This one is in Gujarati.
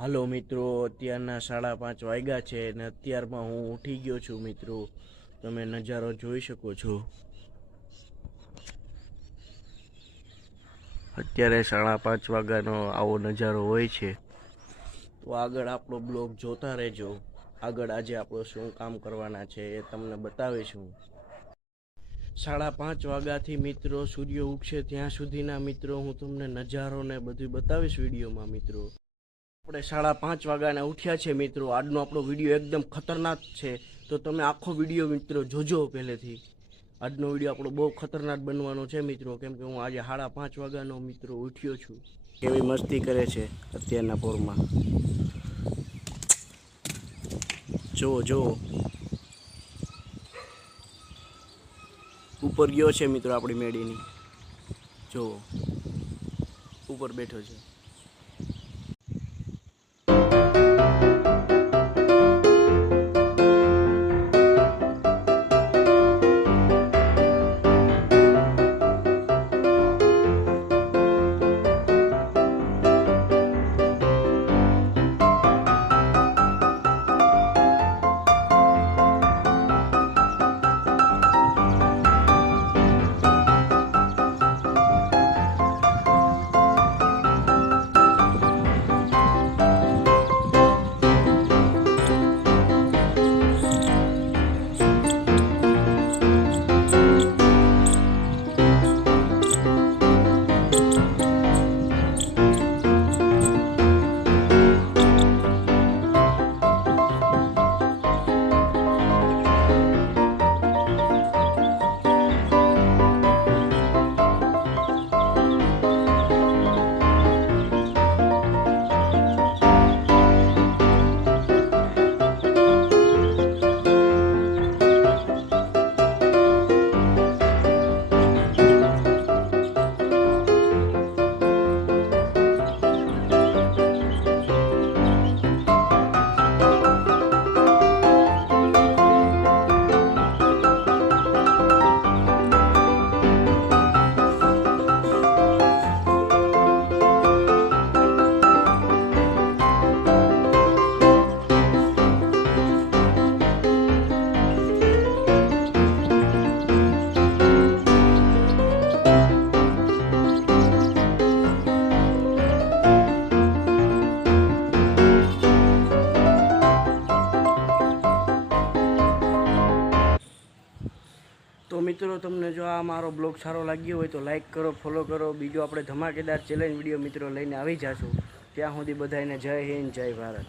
હાલો મિત્રો, અત્યારના 5:30 વાગ્યા છે અને અત્યારમાં હું ઉઠી ગયો છું મિત્રો. તમે નજારો જોઈ શકો છો. અત્યારે 5:30 વાગ્યાનો આવો નજારો હોય છે. તો આગળ આપણો બ્લોગ જોતા રહેજો. આગળ આજે આપણો શું કામ કરવાના છે એ તમને બતાવીશું. 5:30 વાગ્યાથી મિત્રો સૂર્ય ઉગશે ત્યાં સુધીના મિત્રો હું તમને નજારો ને બધું બતાવીશ વિડીયોમાં મિત્રો. આપણે 5:30 વાગ્યાના ઉઠ્યા છે મિત્રો. આજનો આપણો વિડીયો એકદમ ખતરનાક છે, તો તમે આખો વિડીયો મિત્રો જોજો પહેલેથી. આજનો વિડીયો આપણો બહુ ખતરનાક બનવાનો છે મિત્રો, કેમ કે હું આજે 5:30 વાગ્યાનો મિત્રો ઉઠ્યો છું. કેવી મસ્તી કરે છે અત્યારના પોરમાં. જો ઉપર ગયો છે મિત્રો આપણી મેડીની. જો ઉપર બેઠો છે. તો મિત્રો તમને જો આ મારો બ્લોગ સારો લાગ્યો હોય તો લાઈક કરો, ફોલો કરો. બીજો આપણે ધમાકેદાર ચેલેન્જ વિડીયો મિત્રો લઈને આવી જાશું. ત્યાં સુધી બધાને જય હિન્દ, જય ભારત.